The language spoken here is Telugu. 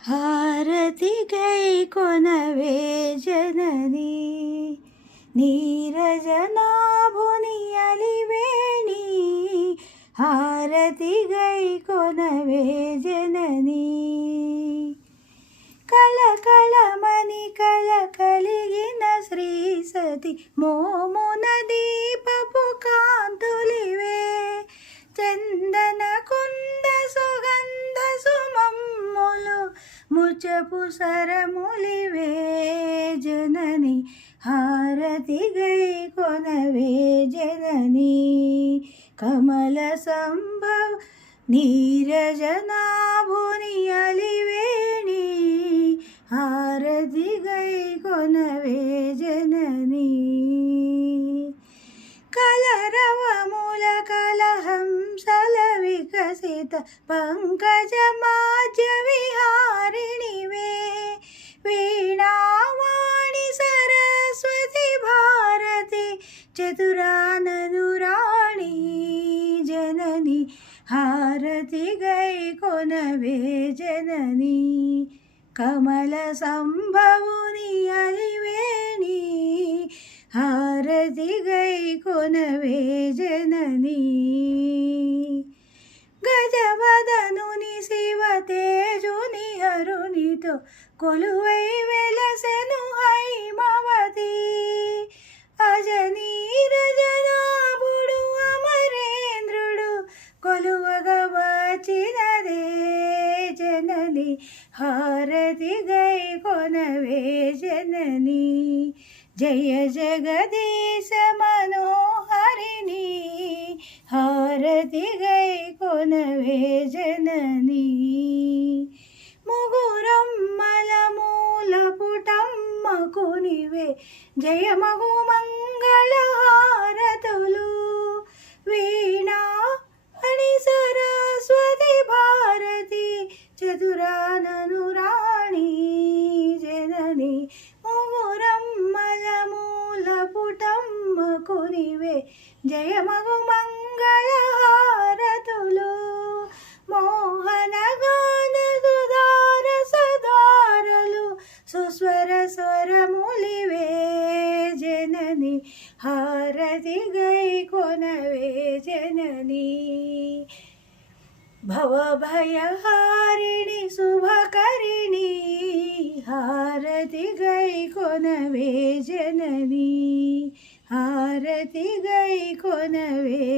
హారతి గై కొనవే జననీ నీరజనాభుని అలివేణి హారతి గై కొనవే జననీ కళకళమని కళ కలిగిన శ్రీ సతి మోమున దీపపు కాంతులివే చందన కుంద సుగంధ సుమమ్ములు ముచపు సరములివే జనని హారతి గై కొనవే జనని కమల సంభవ నీరజనాభుని అలివేణి హారతి గై కొనవే జనని కలరవముల కలహంసల వికసిత పంకజమాజ్య విహారిణివే వీణావాణి సరస్వతి భారతి చతురాననురాణి జనని హారతి గై కొనవే జనని కమల సంభవుని అలివేణి హారతి గై కొనవే జనని గజవదనుని శివ తేజుని హరునితో కొలువై వెలసెను హైమవతి అజనీరజనాభుడు అమరేంద్రుడు కొలువగా వచ్చినదే జనని హారతి గై కొనవే జనని జయ జగదీశ మనోహరిణి హారతి గై కొనవే జనని ముగురమ్మల మూల పుటమ్మకు నివే జయమగు మంగళ హారతులు వీణా అని సరస్వతి భారతి చతురాననురాణి జనని ముగురమ్మల మూల పుటమ్మకు నివే జయమగు మంగళ హారతులు మోహన గాన సుధార సదారలు సుస్వర స్వరములివే జనని హారతి గై కొనవే జనని భవభయహారిణి శుభకరిణి హారతి గై కొనవే జనని హారతి గై కొనవే